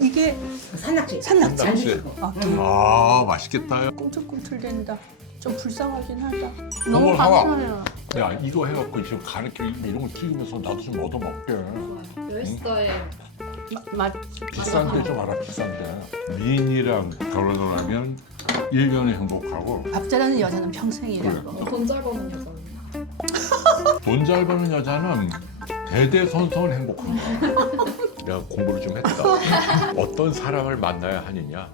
이게 산낙지. 산낙지. 산낙지. 아, 아 맛있겠다. 꿈틀꿈틀댄다. 좀 불쌍하긴 하다. 너무 이걸 하나. 감사해요. 야 이거 해갖고 지금 가르쳐 이런 거 튀기면서 나도 좀 얻어 먹게. 열스터에 맛 비싼데 좀 알아 비싼데. 미인이랑 결혼을 하면 1년이 행복하고 밥 잘하는 여자는 평생이라고. 돈 잘 버는 여자. 돈 잘 버는 여자는 대대손손 행복합니다. 내가 공부를 좀 했다. 어떤 사람을 만나야 하느냐.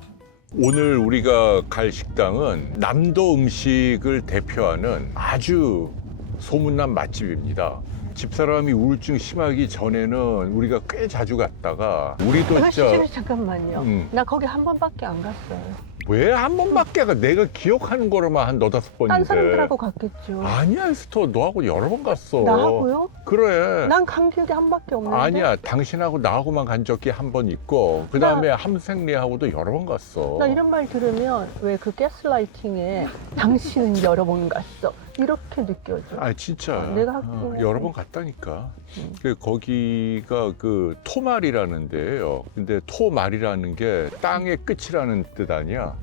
오늘 우리가 갈 식당은 남도 음식을 대표하는 아주 소문난 맛집입니다. 집사람이 우울증 심하기 전에는 우리가 꽤 자주 갔다가 우리도 아가씨 진짜 잠깐만요. 음. 나 거기 한 번밖에 안 갔어요. 왜 한 번밖에 가 내가 기억하는 거로만 한 너다섯 번인데 딴 사람들하고 갔겠죠. 아니야 스토 너하고 여러 번 갔어 나하고요? 그래 난 간 기억이 한 밖에 없는데. 아니야 당신하고 나하고만 간 적이 한 번 있고 그 다음에 함생리하고도 여러 번 갔어 나 이런 말 들으면 왜 그 가스라이팅에 당신은 여러 번 갔어. 이렇게 느껴져. 아 진짜 내가 어, 학교에- 여러 번 갔다니까 음. 그 거기가 그 토말이라는 데예요 근데 토말이라는 게 땅의 끝이라는 뜻 아니야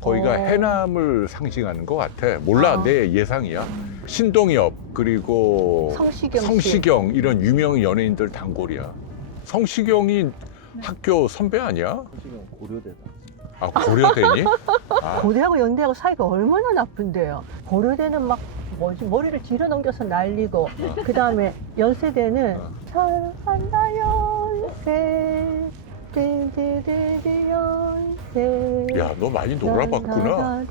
거기가 어. 해남을 상징하는 것 같아 몰라 아. 내 예상이야 신동엽 그리고 성시경 씨. 성시경 이런 유명 연예인들 단골이야 성시경이 학교 선배 아니야? 아 고려대니? 아, 고대하고 연대하고 사이가 얼마나 나쁜데요. 고려대는 막 뭐지 머리를 뒤로 넘겨서 날리고 그 다음에 연세대는 어. 사랑한다 연세 띠디디디 연세 야 너 많이 놀아봤구나.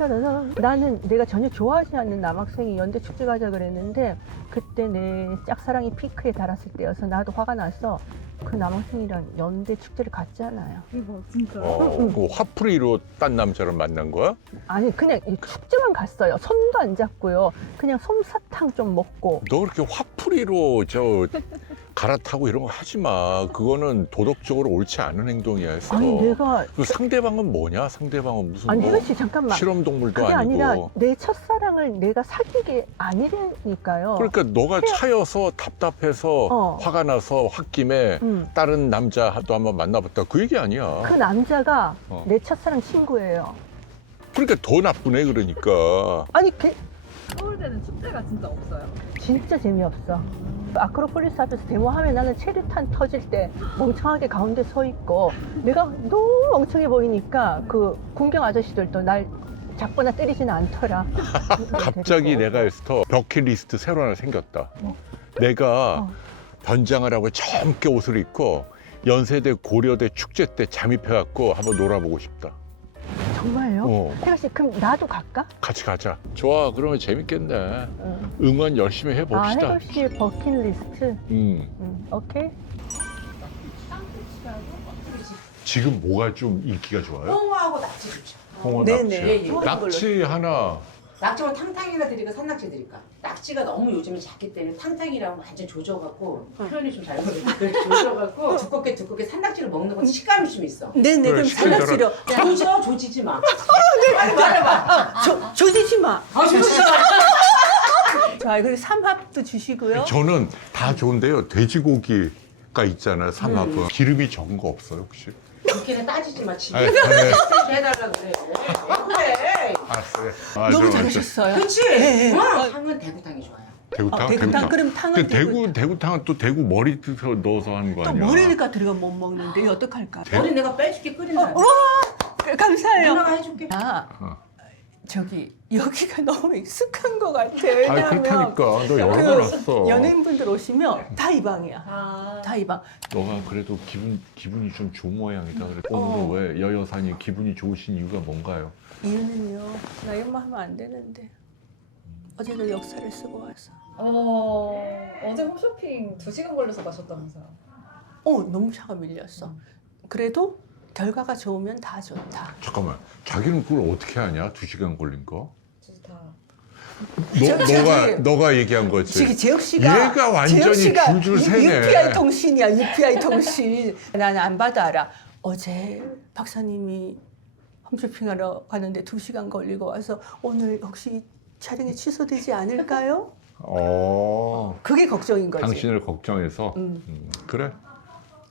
나는 내가 전혀 좋아하지 않는 남학생이 연대 축제 가자 그랬는데 그때 내 짝사랑이 피크에 달았을 때여서 나도 화가 나서 그 남학생이랑 연대 축제를 갔잖아요. 이거 진짜. 어, 그 화풀이로 딴 남자를 만난 거야? 아니 그냥 이 축제만 갔어요. 손도 안 잡고요. 그냥 솜사탕 좀 먹고. 너 그렇게 화풀이로 저 갈아타고 이런 거 하지 마 그거는 도덕적으로 옳지 않은 행동이야 했어 아니 내가 그 상대방은 뭐냐? 상대방은 무슨 아니 뭐 혜씨 잠깐만. 실험 동물도 그게 아니고 아니라 내 첫사랑을 내가 사귄 게 아니라니까요. 그러니까 너가 차여서 답답해서 어. 화가 나서 홧김에 음. 다른 남자도 한번 만나봤다 그 얘기 아니야 그 남자가 어. 내 첫사랑 친구예요. 그러니까 더 나쁘네 그러니까 아니 걔 서울대는 축제가 진짜 없어요. 진짜 재미없어. 아크로폴리스 앞에서 데모하면 나는 체류탄 터질 때 멍청하게 가운데 서 있고 내가 너무 멍청해 보이니까 그 군경 아저씨들도 날 잡거나 때리지는 않더라. 갑자기. 내가 했어 버킷리스트 새로 하나 생겼다 어. 내가 어. 변장을 하고 젊게 옷을 입고 연세대 고려대 축제 때 잠입해갖고 한번 놀아보고 싶다 정말요? 어 태가 씨 그럼 나도 갈까? 같이 가자 좋아 그러면 재밌겠네 응. 응원 열심히 아 해봅시다 해골 씨의 버킷리스트. 음. 응. 오케이. 지금 뭐가 좀 인기가 좋아요? 홍어하고 낙지 좋죠. 홍어 네네. 낙지 예, 예. 낙지 하나 낙지만 탕탕이나 드릴까 산낙지 드릴까? 낙지가 너무 요즘에 작기 때문에 탕탕이랑 완전 조져갖고 표현이 좀 잘못됐어요. 조져갖고 두껍게 두껍게 산낙지를 먹는 건 식감이 좀 있어. 네네 그래, 그럼 시켜줘라. 산낙지로 조져 조지지 마. 빨리 말해봐. 조, 조지지 마. 아 조지지 마. 자 그리고 삼합도 주시고요. 저는 다 좋은데요 돼지고기가 있잖아요 삼합은 음. 기름이 적은 거 없어요 혹시? 그렇게는 따지지 마. 집에 아니, 네. 해달라 그래. 왜 그래? 알았어요 아, 너무 저, 잘하셨어요. 그렇지. 예, 예. 어, 어. 탕은 대구탕이 좋아요. 대구탕? 어, 대구탕 그럼 탕은 근데 대구 대구. 대구탕은 또 대구 머리 뜯어 넣어서 하는 거 또 아니야? 머리니까 들어가 못 먹는데 어떡할까? 대- 머리 내가 빼줄게 끓인다. 어, 그- 감사해요. 누나가 해줄게. 아 어. 저기 여기가 너무 익숙한 것 같아. 아니 왜냐하면 그렇다니까 너 여러 그 연예인분들 오시면 다 이 방이야. 아. 다 이 방. 너가 그래도 기분 기분이 좀 좋은 모양이다 그래 어. 오늘은 왜 여여사님 기분이 좋으신 이유가 뭔가요? 이유는요. 나 이런 말 하면 안 되는데 어제도 역사를 쓰고 와서. 어, 어제 홈쇼핑 2시간 걸려서 가셨다면서요. 어 너무 차가 밀렸어. 그래도 결과가 좋으면 다 좋다. 잠깐만 자기는 그걸 어떻게 하냐? 두 시간 걸린 거? 너, 저기, 너가 저기, 너가 얘기한 거지. 지금 재혁 씨가 얘가 완전히 재혁 씨가 줄줄 유- 새네. UPI 통신이야 UPI 통신. 나는 안 받아 알아. 어제 박사님이 홈쇼핑하러 가는데 두 시간 걸리고 와서 오늘 혹시 촬영이 취소되지 않을까요? 어. 그게 걱정인 거지. 당신을 걱정해서 음. 음, 그래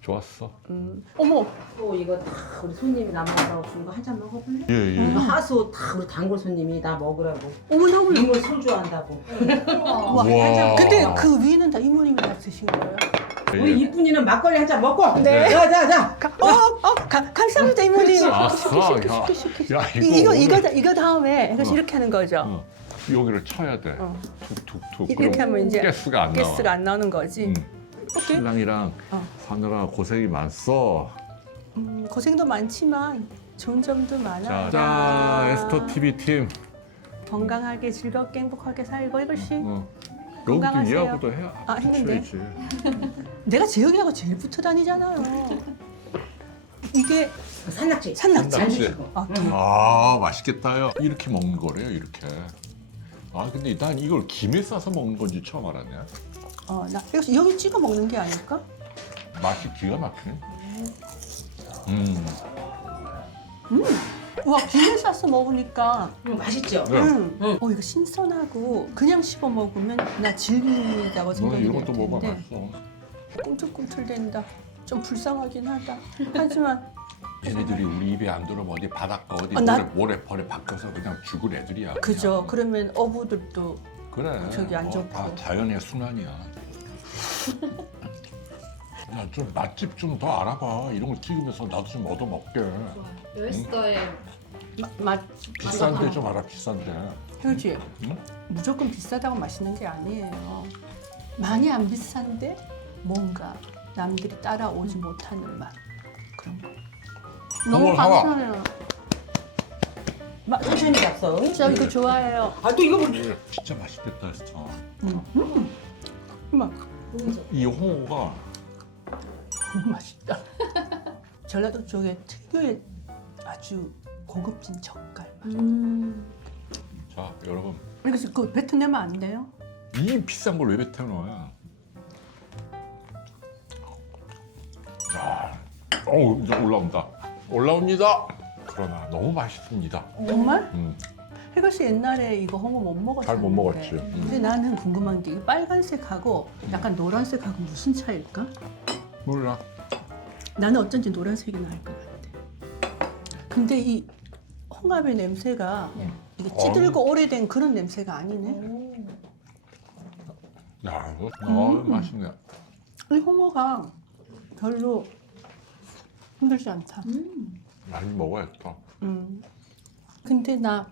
좋았어. 음. 어머, 또 이거 다 우리 손님이 남아서 준 거 한 잔 먹어볼래? 예, 예. 이거 하수 다 우리 단골 손님이 나 먹으라고 어머 너무 이걸 소주한다고 우와. 우와. 근데 그 위는 다 이모님이 다 드신 거예요? 우리 이쁜이는 막걸리 한 잔 먹고 네. 자자자 가, 어, 어, 가, 감사합니다 이모님. 아싸, 시키, 야. 시키, 시키, 시키. 야, 이거 이거 오늘- 이거 다- 이거 다음에 이거 어. 이렇게 하는 거죠. 어, 여기를 쳐야 돼. 어. 툭툭툭. 이렇게 그럼 하면 이제 가스가 안 나와. 가스가 안 나오는 거지. 음. 오케이. 신랑이랑 어. 사느라 고생이 많소. 음, 고생도 많지만 좋은 점도 많아. 자, 자 에스터 TV 팀. 건강하게 즐겁게 행복하게 살고 이것이 어. 여기도 건강하세요. 얘하고도 해. 아, 했는데? 해줘야지. 내가 재혁이하고 제일 붙어 다니잖아요. 이게 산낙지 산낙지. 산낙지. 아, 아 맛있겠다요. 이렇게 먹는 거래요, 이렇게. 아 근데 난 이걸 김에 싸서 먹는 건지 처음 알았네. 어, 나 여기, 여기 찍어 먹는 게 아닐까? 맛이 기가 막히네. 음. 와, 김에 싸서 먹으니까 음, 맛있죠? 네. 음. 응. 어 이거 신선하고 그냥 씹어 먹으면 나 질기다고 너 생각이 이런 될 것도 먹어 텐데 맛있어. 꿈틀꿈틀댄다. 좀 불쌍하긴 하다. 하지만 얘네들이 우리 입에 안 들어면 어디 바닷가 어디 아, 나- 모래 모래 벌에 박혀서 그냥 죽을 애들이야. 그죠. 그냥. 그러면 어부들도 그래. 저기 안 어, 좋고. 다 자연의 순환이야. 야, 좀 맛집 좀 더 알아봐. 이런 걸 찍으면서 나도 좀 얻어 먹게. 여에스터의 맛 비싼데 좀 알아, 비싼데. 그렇지. 응? 무조건 비싸다고 맛있는 게 아니에요. 많이 안 비싼데 뭔가 남들이 따라오지 못하는 맛 그런 거. 너무 사와. 감사해요. 마, 천천히 잡숴 저 이거 좋아해요. 아 또 이거 뭐 진짜 맛있겠다 했어. 막 이 홍어가 너무 맛있다. 전라도 쪽에 특유의 아주 고급진 젓갈 맛. 자 여러분 그래서 그 뱉어내면 안 돼요? 이 비싼 걸 왜 뱉어놓아요? 자, 어 이제 올라온다. 올라옵니다. 그러나 너무 맛있습니다. 정말? 음, 혜걸 씨 옛날에 이거 홍어 못 먹었었는데 잘못 먹었지. 음. 근데 나는 궁금한 게이 빨간색하고 약간 노란색하고 무슨 차이일까? 몰라. 나는 어쩐지 노란색이 나을 것 같아. 근데 이 홍합의 냄새가 음. 이게 찌들고 오래된 그런 냄새가 아니네. 야 이거 어, 음. 맛있네. 이 홍어가 별로 힘들지 않다. 많이 먹어야겠다. 음. 근데 나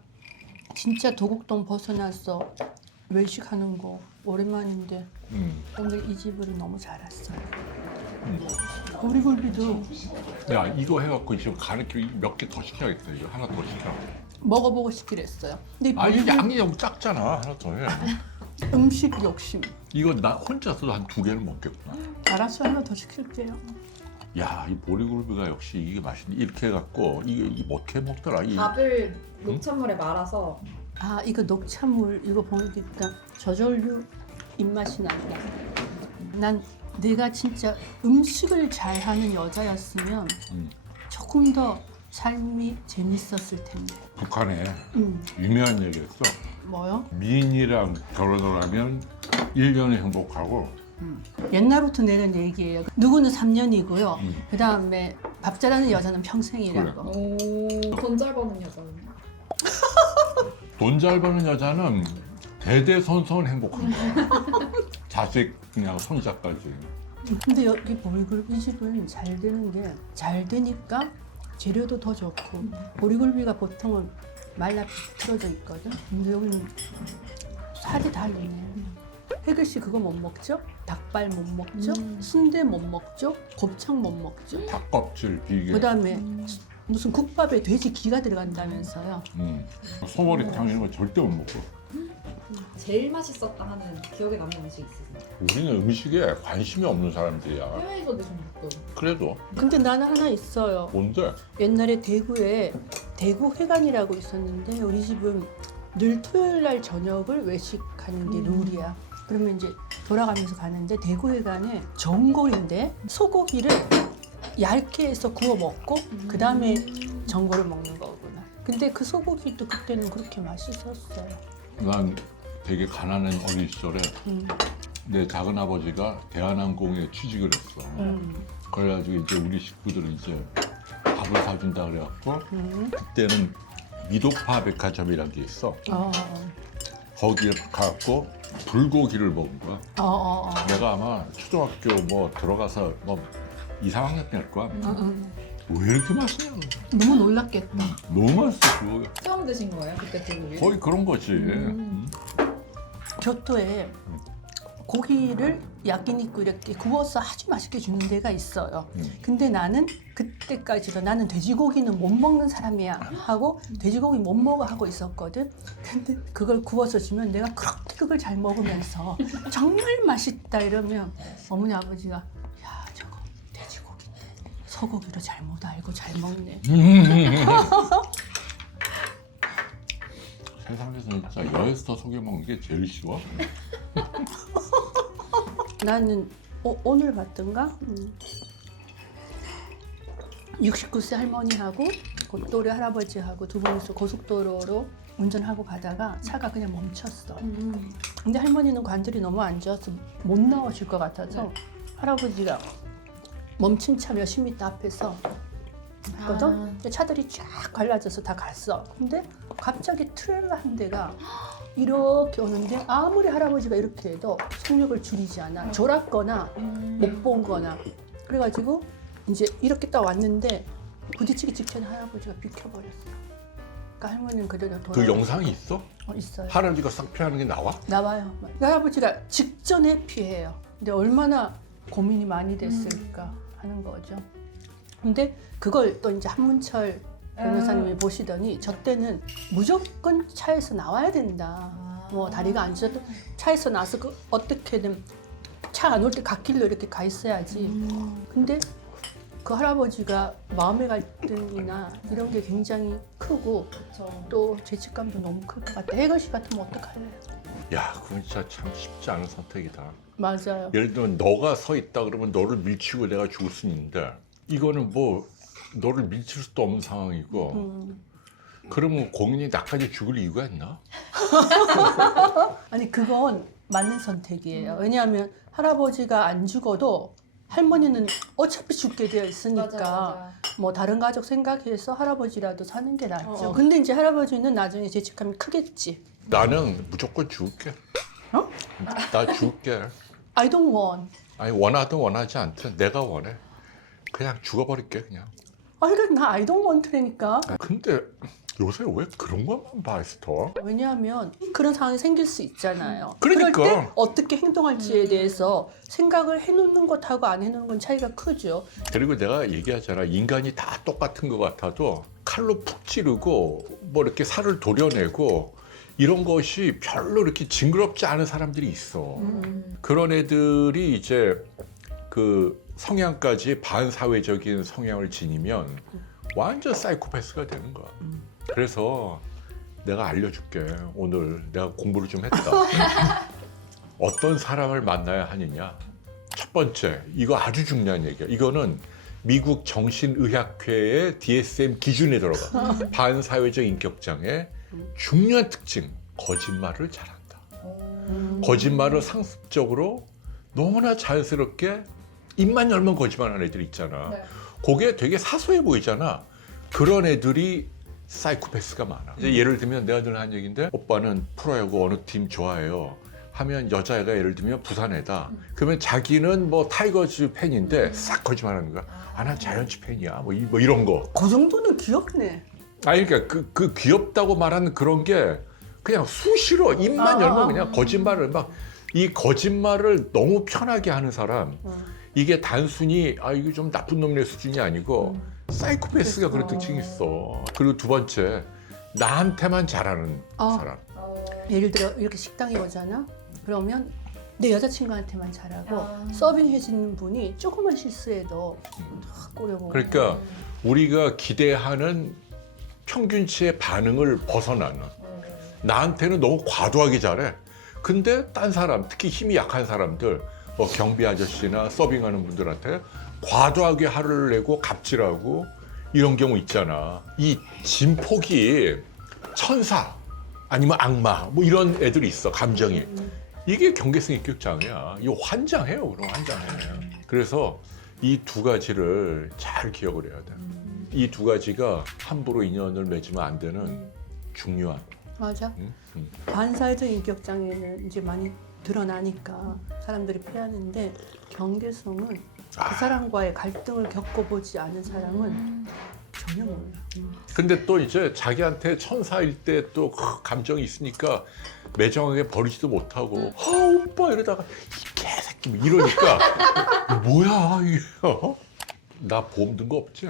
진짜 도곡동 벗어나서 외식하는 거 오랜만인데 음. 오늘 이 집으로 너무 잘 왔어요. 음. 오리굴비도 야 이거 해갖고 지금 가르쳐 몇개 더 시켜야겠다. 이거 하나 더 시켜. 먹어보고 싶기로 했어요. 근데 이아 이게 양이 너무 작잖아. 하나 더 해. 음식 욕심. 이거 나 혼자서도 한 두 개는 먹겠구나. 알았어 하나 더 시킬게요. 야, 이 보리굴비가 역시 이게 맛있네. 이렇게 해갖고 이게 이게 어떻게 먹더라? 이 밥을 녹찬물에 말아서 아 이거 녹차물 이거 보니까 저절로 입맛이 난다. 난 내가 진짜 음식을 잘하는 여자였으면 음. 조금 더 삶이 재밌었을 텐데. 북한에 음 유명한 얘기였어. 뭐요? 미인이랑 결혼을 하면 1년이 행복하고 옛날부터 내는 얘기예요. 누구는 3년이고요. 음. 그 다음에 밥 잘하는 여자는 평생이라고. 돈 잘 버는 여자는 돈 잘 버는 여자는 대대손손 행복한 거야. 자식 그냥 손자까지. 근데 여기 보리굴비 집은 잘 되는 게 잘 되니까 재료도 더 좋고 보리굴비가 보통은 말라 비틀어져 있거든. 근데 여기는 살이 다르네. 혜글 씨 그거 못 먹죠? 닭발 못 먹죠? 음. 순대 못 먹죠? 곱창 못 먹죠? 닭껍질 비계. 그다음에 무슨 국밥에 돼지 기가 들어간다면서요. 음. 소머리탕 이런 거 절대 못 먹고. 제일 맛있었다 하는 기억에 남는 음식 있으세요? 우리는 음식에 관심이 없는 사람들이야. 해외에서 드신 것도 그래도 근데 나는 하나 있어요. 뭔데? 옛날에 대구에 대구 회관이라고 있었는데 우리 집은 늘 토요일 날 저녁을 외식하는 게 음. 룰이야. 그러면 이제 돌아가면서 가는데 대구 회관에 전골인데 소고기를 얇게 해서 구워 먹고 그 다음에 전골을 먹는 거구나. 근데 그 소고기도 그때는 그렇게 맛있었어요. 난 되게 가난한 어린 시절에 음. 내 작은 아버지가 대한항공에 취직을 했어. 음. 그래가지고 이제 우리 식구들은 이제 밥을 사준다 그래갖고 그때는 미도파 백화점이라는 게 있어. 어, 거기에 가갖고 불고기를 먹은 거야. 어, 어, 어. 내가 아마 초등학교 뭐 들어가서 뭐 2, 3학년 때일 거야. 응, 왜 이렇게 맛있냐? 응. 너무 놀랐겠다. 너무 맛있어. 그거. 처음 드신 거예요? 그때 불고기? 거의 그런 거지. 음. 교토에 고기를 야끼니쿠 이렇게 구워서 아주 맛있게 주는 데가 있어요. 음. 근데 나는 그때까지도 나는 돼지고기는 못 먹는 사람이야 하고 돼지고기 못 먹어 하고 있었거든. 근데 그걸 구워서 주면 내가 그렇게 그걸 잘 먹으면서 정말 맛있다 이러면 어머니 아버지가 야 저거 돼지고기네 소고기로 잘못 알고 잘 먹네. 세상에서 진짜 여에서 속여 먹는 게 제일 쉬워. 나는 어, 오늘 봤던가? 음. 69세 할머니하고 그 또래 할아버지하고 두 분이서 고속도로로 운전하고 가다가 차가 그냥 멈췄어. 근데 할머니는 관절이 너무 안 좋아서 못 나오실 것 같아서 할아버지가 멈춘 차 몇십 미터 앞에서 있거든. 근데 차들이 쫙 갈라져서 다 갔어. 근데 갑자기 트레일러 한 대가 이렇게 오는데 아무리 할아버지가 이렇게 해도 속력을 줄이지 않아. 졸았거나 못 본 거나. 그래가지고 이제 이렇게 딱 왔는데 부딪히기 직전에 할아버지가 비켜버렸어. 그러니까 할머니는 그대로 돌아. 그 영상이 있어? 어, 있어요. 할아버지가 싹 피하는 게 나와? 나와요. 그 할아버지가 직전에 피해요. 근데 얼마나 고민이 많이 됐을까 하는 거죠. 근데 그걸 또 이제 한문철 변호사님이 보시더니 저 때는 무조건 차에서 나와야 된다. 뭐 다리가 안 좋아도 차에서 나서 그 어떻게든 차 안 올 때 갓길로 이렇게 가 있어야지. 근데 그 할아버지가 마음의 갈등이나 이런 게 굉장히 크고 그렇죠. 또 죄책감도 너무 클 것 같아. 해결씨 같으면 어떡할래요? 야, 그건 진짜 참 쉽지 않은 선택이다. 맞아요. 예를 들면 너가 서 있다 그러면 너를 밀치고 내가 죽을 수 있는데 이거는 뭐 너를 밀칠 수도 없는 상황이고 음. 그러면 공인이 나까지 죽을 이유가 있나? 아니 그건 맞는 선택이에요. 왜냐하면 할아버지가 안 죽어도 할머니는 어차피 죽게 되어 있으니까 맞아, 맞아. 뭐 다른 가족 생각해서 할아버지라도 사는 게 낫죠. 어. 근데 이제 할아버지는 나중에 죄책감이 크겠지. 나는 무조건 죽을게. 어? 나 죽을게. I don't want. 아니 원하든 원하지 않든 내가 원해. 그냥 죽어버릴게 그냥. 아, 그러니까 나 I don't want라니까. 근데 요새 왜 그런 것만 봐 스토? 왜냐하면 그런 상황이 생길 수 있잖아요. 그러니까. 럴때 어떻게 행동할지에 대해서 생각을 해놓는 것하고 안 해놓는 건 차이가 크죠. 그리고 내가 얘기하잖아 인간이 다 똑같은 것 같아도 칼로 푹 찌르고 뭐 이렇게 살을 도려내고 이런 것이 별로 이렇게 징그럽지 않은 사람들이 있어. 음. 그런 애들이 이제 그 성향까지 반사회적인 성향을 지니면 완전 사이코패스가 되는 거야. 그래서 내가 알려줄게. 오늘 내가 공부를 좀 했다. 어떤 사람을 만나야 하느냐. 첫 번째, 이거 아주 중요한 얘기야. 이거는 미국 정신의학회의 DSM 기준에 들어가. 반사회적 인격장애 중요한 특징, 거짓말을 잘한다. 어. 거짓말을 상습적으로 너무나 자연스럽게 입만 열면 거짓말하는 애들 있잖아. 네. 그게 되게 사소해 보이잖아. 그런 애들이 사이코패스가 많아. 이제 예를 들면 내가 늘한 얘기인데 오빠는 프로야구 어느 팀 좋아해요. 하면 여자애가 예를 들면 부산애다. 그러면 자기는 뭐 타이거즈 팬인데 싹 거짓말하는 거야. 아, 난 자이언츠 팬이야. 뭐, 이, 뭐 이런 거. 그 정도는 귀엽네. 아니 그러니까 그, 그 귀엽다고 말하는 그런 게 그냥 수시로 입만 아, 열면 아. 그냥 거짓말을 막 이 거짓말을 너무 편하게 하는 사람 이게 단순히 아 이거 좀 나쁜 놈의 수준이 아니고 사이코패스가 그런 그래서. 특징이 있어. 그리고 두 번째 나한테만 잘하는 아. 사람. 어. 예를 들어 이렇게 식당에 오잖아. 그러면 내 여자친구한테만 잘하고 아. 서빙 해주는 분이 조그만 실수해도 탁 꼬려보고. 그러니까 우리가 기대하는 평균치의 반응을 벗어나는 어. 나한테는 너무 과도하게 잘해. 근데 딴 사람, 특히 힘이 약한 사람들, 뭐 경비 아저씨나 서빙하는 분들한테 과도하게 화를 내고 갑질하고 이런 경우 있잖아. 이 진폭이 천사 아니면 악마 뭐 이런 애들이 있어 감정이. 이게 경계성 인격 장애야. 이거 환장해요, 그럼 환장해. 그래서 이 두 가지를 잘 기억을 해야 돼. 이 두 가지가 함부로 인연을 맺으면 안 되는 중요한. 맞아. 음? 음. 반사회적 인격 장애는 이제 많이 드러나니까 사람들이 피하는데 경계성은 그 아. 사람과의 갈등을 겪어보지 않은 사람은 전혀 몰라. 음. 근데 또 이제 자기한테 천사일 때 또 감정이 있으니까 매정하게 버리지도 못하고 아 오빠 이러다가 이 개새끼 뭐 이러니까 뭐야 이게 어? 나 보험 든 거 없지?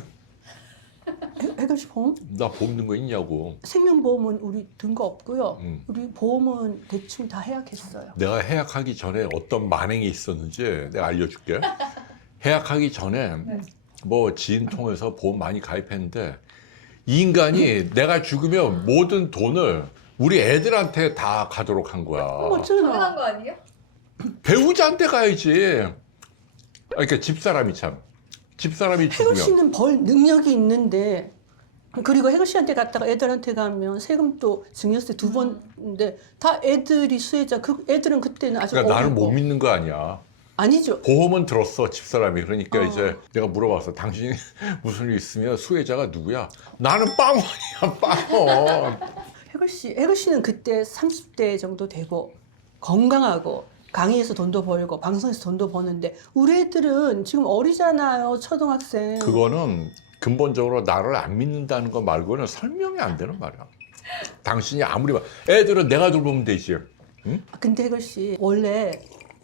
해- 해결시 보험? 나 보험 든 거 있냐고 생명보험은 우리 든 거 없고요. 음. 우리 보험은 대충 다 해약했어요. 내가 해약하기 전에 어떤 만행이 있었는지 내가 알려줄게 해약하기 전에 뭐 지인 통해서 보험 많이 가입했는데 이 인간이 내가 죽으면 모든 돈을 우리 애들한테 다 가도록 한 거야 당연한 어쩌나. 거 아니에요? 배우자한테 가야지. 아, 그러니까 집사람이 참. 집사람이 해결 죽으면 씨는 벌 능력이 있는데 그리고 해결 씨한테 갔다가 애들한테 가면 세금도 증여세 두 번인데 다 애들이 수혜자. 그 애들은 그때는 아직 그러니까 나를 못 어리고. 믿는 거 아니야. 아니죠. 보험은 들었어 집사람이. 그러니까 어. 이제 내가 물어봤어. 당신이 무슨 일 있으면 수혜자가 누구야? 나는 빵원이야 빵원. 해글 씨, 해글 씨는 그때 30대 정도 되고 건강하고 강의에서 돈도 벌고 방송에서 돈도 버는데 우리 애들은 지금 어리잖아요 초등학생. 그거는 근본적으로 나를 안 믿는다는 거 말고는 설명이 안 되는 말이야. 당신이 아무리 말- 애들은 내가 돌보면 되지. 아, 근데 해글 씨 원래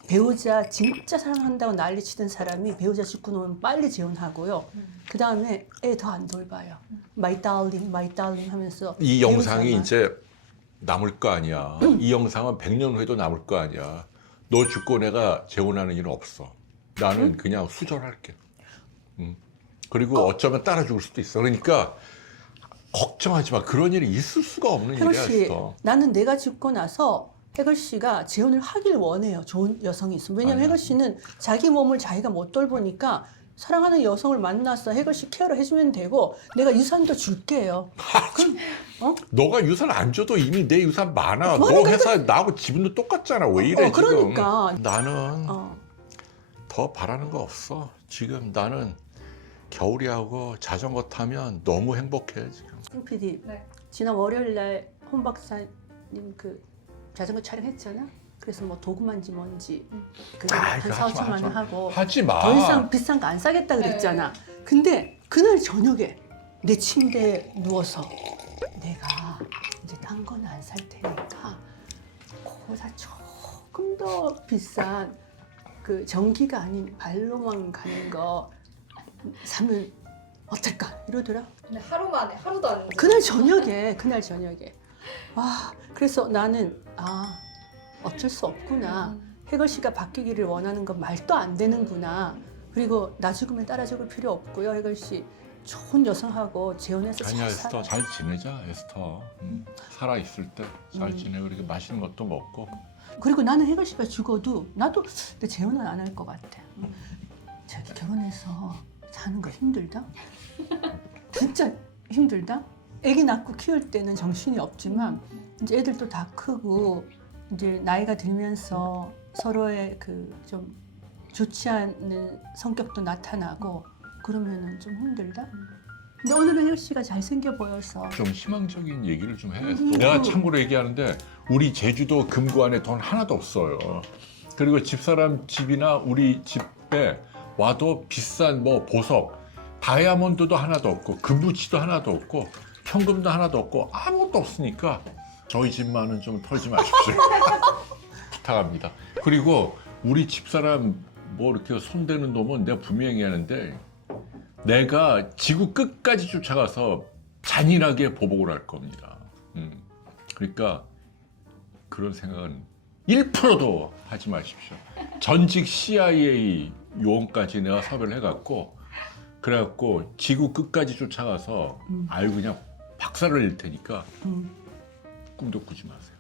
배우자 진짜 사랑한다고 난리 치던 사람이 배우자 죽고 나면 빨리 재혼하고요. 그 다음에 애 더 안 돌봐요. 마이 달링, 마이 달링 하면서 이 영상이 배우자만. 이제 남을 거 아니야. 이 영상은 100년 후에도 남을 거 아니야. 너 죽고 내가 재혼하는 일은 없어. 나는 그냥 수절할게. 음. 그리고 어. 쩌면 따라 죽을 수도 있어. 그러니까 걱정하지 마. 그런 일이 있을 수가 없는 해글 일이야. 씨, 있어. 나는 내가 죽고 나서 해글 씨가 재혼을 하길 원해요. 좋은 여성이 있으면. 왜냐면 아니야. 해글 씨는 자기 몸을 자기가 못 돌보니까 사랑하는 여성을 만나서 해글 씨 케어를 해주면 되고 내가 유산도 줄게요. 너가 유산 안 줘도 이미 내 유산 많아. 너 그러니까 회사 나하고 지분도 똑같잖아. 왜 이래 어, 그러니까. 지금? 나는 어. 더 바라는 거 없어. 지금 나는 겨울이하고 자전거 타면 너무 행복해 지금. 송 PD, 네. 지난 월요일 날 홍 박사님 그 자전거 촬영했잖아. 그래서 뭐 도구만지 뭔지 그게 아이, 한 그거 4, 하지 마, 5천만 하지 원 마. 하고 하지 마. 더 이상 비싼 거안 사겠다 그랬잖아. 근데 그날 저녁에 내 침대에 누워서 내가 이제 딴 건 안 살 테니까 그보다 조금 더 비싼 그 전기가 아닌 발로만 가는 거 사면 어떨까 이러더라. 근데 하루 만에 하루도 안 그날 저녁에 그날 저녁에 와 그래서 나는 아 어쩔 수 없구나. 해걸 씨가 바뀌기를 원하는 건 말도 안 되는구나. 그리고 나 죽으면 따라 죽을 필요 없고요. 해걸 씨 좋은 여성하고 재혼해서 아니야 잘 에스터 살아. 잘 지내자 에스터 음, 살아 있을 때 잘 음. 지내고 이렇게 맛있는 것도 먹고 그리고 나는 해걸 씨가 죽어도 나도 내 재혼은 안 할 것 같아. 저기 결혼해서 사는 거 힘들다. 진짜 힘들다. 아기 낳고 키울 때는 정신이 없지만 이제 애들도 다 크고 이제 나이가 들면서 서로의 그 좀 좋지 않은 성격도 나타나고 그러면은 좀 힘들다. 근데 오늘은 혜씨가 잘생겨 보여서 좀 희망적인 얘기를 좀 해. 음. 내가 참고로 얘기하는데 우리 제주도 금고 안에 돈 하나도 없어요. 그리고 집사람 집이나 우리 집에 와도 비싼 뭐 보석, 다이아몬드도 하나도 없고 금부치도 하나도 없고 현금도 하나도 없고 아무것도 없으니까 저희 집만은 좀 털지 마십시오. 부탁합니다. 그리고 우리 집사람 뭐 이렇게 손대는 놈은 내가 분명히 하는데 내가 지구 끝까지 쫓아가서 잔인하게 보복을 할 겁니다. 음. 그러니까 그런 생각은 1%도 하지 마십시오. 전직 CIA 요원까지 내가 섭외를 해갖고 그래갖고 지구 끝까지 쫓아가서 음. 아유 그냥 박살을 낼 테니까 음. 꿈도 꾸지 마세요.